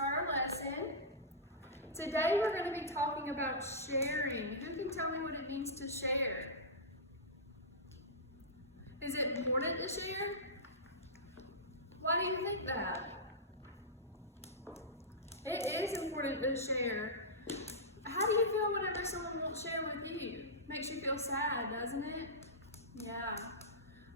start our lesson. Today we're going to be talking about sharing. Who can tell me what it means to share? Is it important to share? Why do you think that? It is important to share. How do you feel whenever someone won't share with you? Makes you feel sad, doesn't it? Yeah.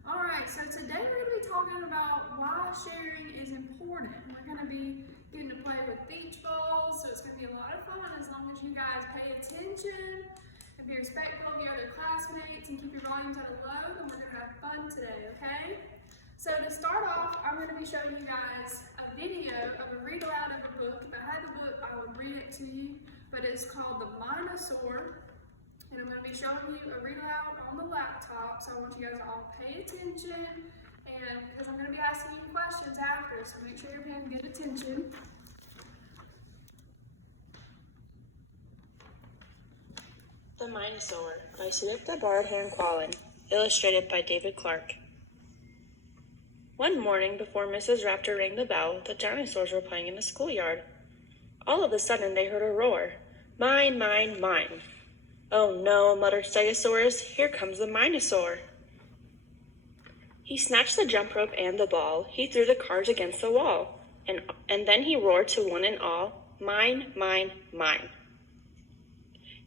Alright, so today we're going to be talking about why sharing is important. We're going to be getting to play with beach balls, so it's going to be a lot of fun as long as you guys pay attention and be respectful of your other classmates and keep your volumes at a low, and we're going to have fun today, okay? So to start off, I'm going to be showing you guys a video of a read aloud of a book. If I had the book, I would read it to you, but it's called The Minosaur. And I'm going to be showing you a read aloud on the laptop, so I want you guys to all pay attention, and because I'm going to be asking you questions after, so make sure you're paying good attention. The Minosaur by Siddhartha Bardhan-Quallen, illustrated by David Clark. One morning before Mrs. Raptor rang the bell, the dinosaurs were playing in the schoolyard. All of a sudden they heard a roar. Mine, mine, mine. Oh no, muttered Stegosaurus, here comes the Minosaur. He snatched the jump rope and the ball. He threw the cards against the wall. And then he roared to one and all, mine, mine, mine.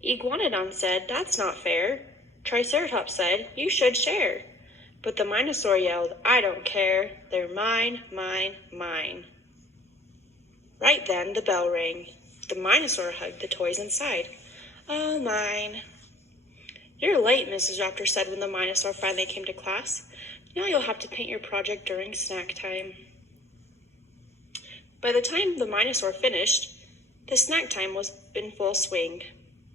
Iguanodon said, that's not fair. Triceratops said, you should share. But the Minosaur yelled, I don't care. They're mine, mine, mine. Right then, the bell rang. The Minosaur hugged the toys inside. Oh, mine. You're late, Mrs. Raptor said when the Minosaur finally came to class. Now you'll have to paint your project during snack time. By the time the Minosaur finished, the snack time was in full swing.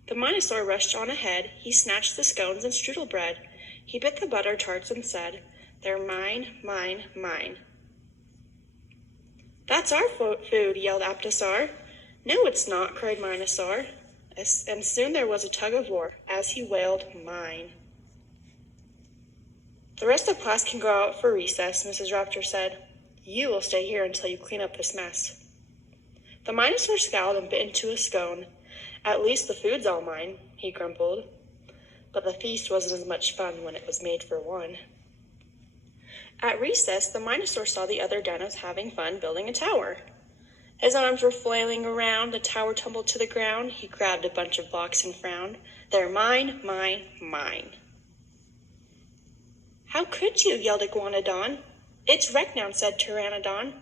The Minosaur rushed on ahead. He snatched the scones and strudel bread. He bit the butter tarts and said, they're mine, mine, mine. That's our food, yelled Apatosaur. No, it's not, cried Minosaur. And soon there was a tug of war as he wailed, mine. The rest of class can go out for recess, Mrs. Raptor said. You will stay here until you clean up this mess. The Minosaur scowled and bit into a scone. At least the food's all mine, he grumbled. But the feast wasn't as much fun when it was made for one. At recess, the Minosaur saw the other dinos having fun building a tower. His arms were flailing around, the tower tumbled to the ground. He grabbed a bunch of blocks and frowned. They're mine, mine, mine. How could you, yelled Iguanodon. It's Reknown, said Pteranodon.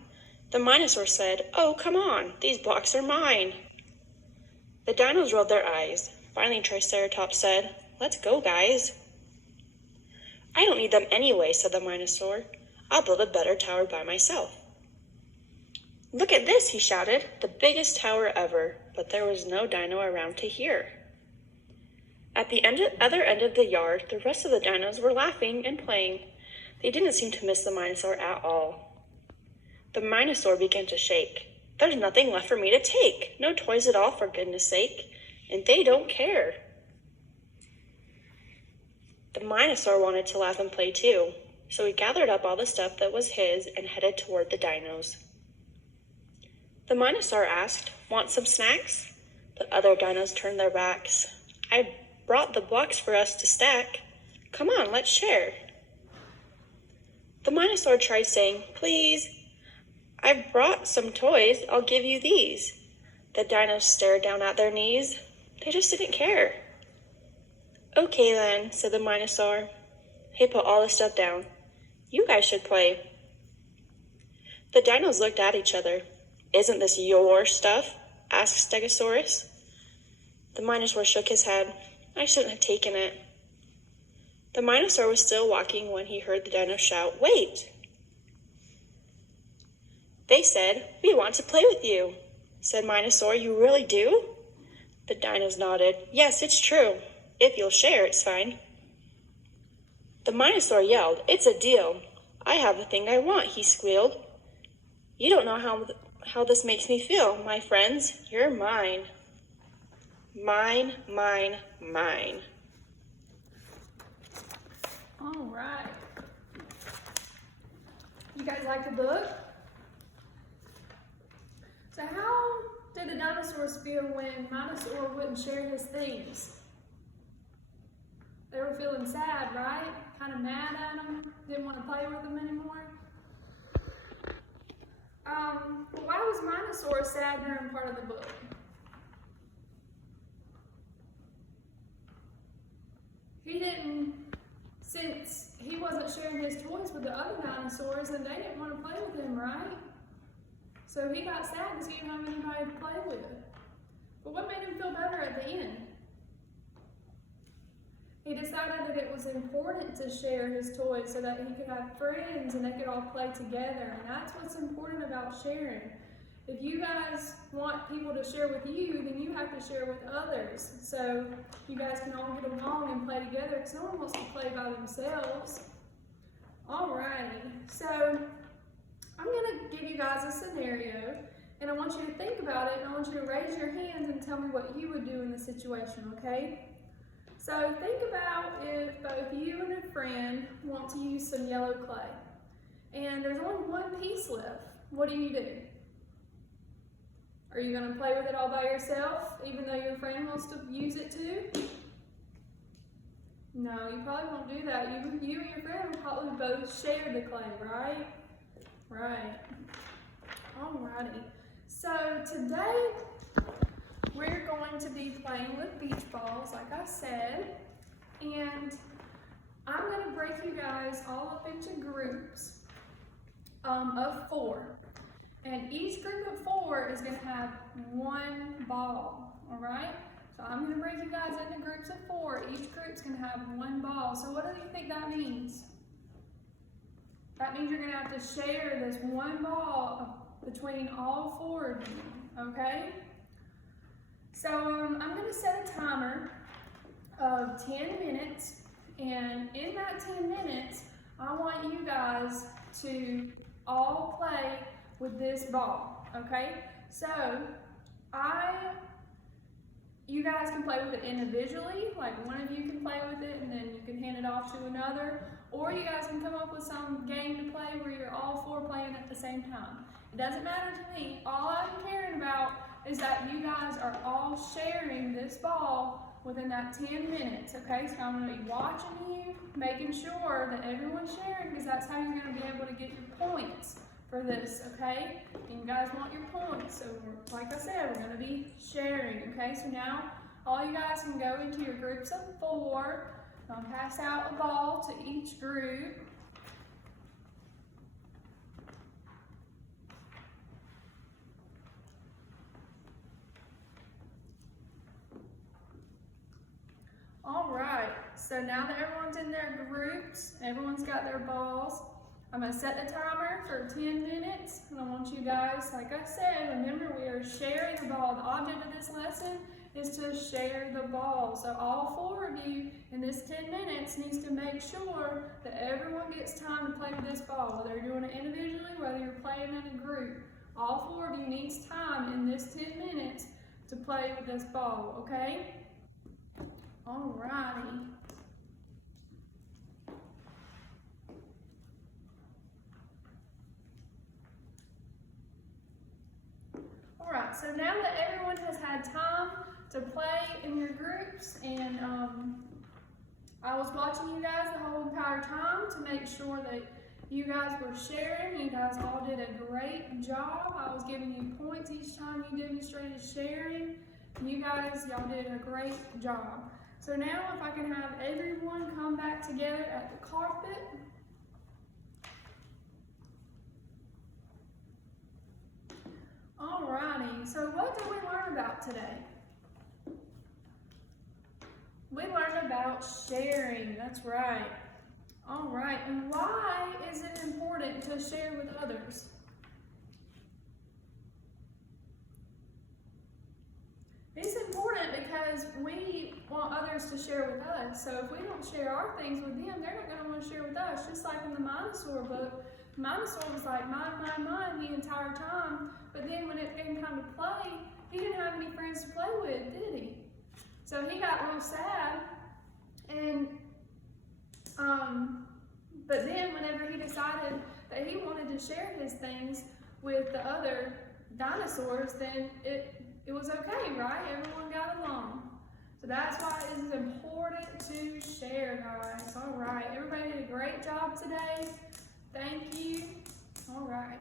The Minosaur said, oh, come on, these blocks are mine. The dinos rolled their eyes. Finally, Triceratops said, let's go, guys. I don't need them anyway, said the Minosaur. I'll build a better tower by myself. Look at this, he shouted, the biggest tower ever, but there was no dino around to hear. At the other end of the yard, the rest of the dinos were laughing and playing. They didn't seem to miss the Minosaur at all. The Minosaur began to shake. There's nothing left for me to take. No toys at all, for goodness sake. And they don't care. The Minosaur wanted to laugh and play too, so he gathered up all the stuff that was his and headed toward the dinos. The Minosaur asked, want some snacks? The other dinos turned their backs. I brought the blocks for us to stack. Come on, let's share. The Minosaur tried saying, please. I've brought some toys. I'll give you these. The dinos stared down at their knees. They just didn't care. Okay then, said the Minosaur. He put all the stuff down. You guys should play. The dinos looked at each other. Isn't this your stuff? Asked Stegosaurus. The Minosaur shook his head. I shouldn't have taken it. The Minosaur was still walking when he heard the dinos shout, wait! They said, we want to play with you, said Minosaur. You really do? The dinos nodded. Yes, it's true. If you'll share, it's fine. The Minosaur yelled, it's a deal. I have the thing I want, he squealed. You don't know how this makes me feel, my friends. You're mine. Mine, mine, mine. All right. You guys like the book? So So how did the dinosaurs feel when Minosaur wouldn't share his things? They were feeling sad, right? Kind of mad at him, didn't want to play with them anymore. Why was Minosaur sad during part of the book? He didn't, since he wasn't sharing his toys with the other dinosaurs, and they didn't want to play with him, right? So he got sad because he didn't have anybody to play with. But what made him feel better at the end? He decided that it was important to share his toys so that he could have friends and they could all play together. And that's what's important about sharing. If you guys want people to share with you, then you have to share with others. So you guys can all get along and play together because no one wants to play by themselves. Alrighty, so I'm going to give you guys a scenario and I want you to think about it and I want you to raise your hands and tell me what you would do in the situation, okay? So think about if both you and a friend want to use some yellow clay and there's only one piece left. What do you do? Are you going to play with it all by yourself even though your friend wants to use it too? No, you probably won't do that. You and your friend will probably both share the clay, right? Right. Alrighty. So today we're going to be playing with beach balls, like I said, and I'm going to break you guys all up into groups of 4. And each group of 4 is going to have one ball, all right? So I'm going to break you guys into groups of 4. Each group's going to have one ball. So what do you think that means? That means you're going to have to share this one ball between all 4 of you, okay? So I'm going to set a timer of 10 minutes, and in that 10 minutes, I want you guys to all play with this ball, okay? So you guys can play with it individually, like one of you can play with it and then you can hand it off to another, or you guys can come up with some game to play where you're all 4 playing at the same time. It doesn't matter to me. All I'm caring about is that you guys are all sharing this ball within that 10 minutes, okay? So I'm going to be watching you, making sure that everyone's sharing because that's how you're going to be able to get your points for this, okay? And you guys want your points, so like I said, we're going to be sharing, okay? So now all you guys can go into your groups of 4. I'll pass out a ball to each group. All right, so now that everyone's in their groups, everyone's got their balls, I'm going to set the timer for 10 minutes, and I want you guys, like I said, remember we are sharing the ball. The object of this lesson is to share the ball. So all 4 of you in this 10 minutes needs to make sure that everyone gets time to play with this ball, whether you're doing it individually, whether you're playing in a group. All 4 of you needs time in this 10 minutes to play with this ball, okay? Alrighty. Alright, so now that everyone has had time to play in your groups, and I was watching you guys the whole entire time to make sure that you guys were sharing. You guys all did a great job. I was giving you points each time you demonstrated sharing. You guys, y'all did a great job. So now if I can have everyone come back together at the carpet. Alrighty, so what did we learn about today? We learned about sharing, that's right. Alright, and why is it important to share with others? It's important because we want others to share with us. So if we don't share our things with them, they're not going to want to share with us. Just like in the Minosaur book, Minosaur was like mine, mine, mine the entire time. But then when it came time to play, he didn't have any friends to play with, did he? So he got real sad. And but then whenever he decided that he wanted to share his things with the other dinosaurs, then it was okay, right? Everyone got along. So that's why it is important to share, guys. All right, everybody did a great job today. Thank you. All right.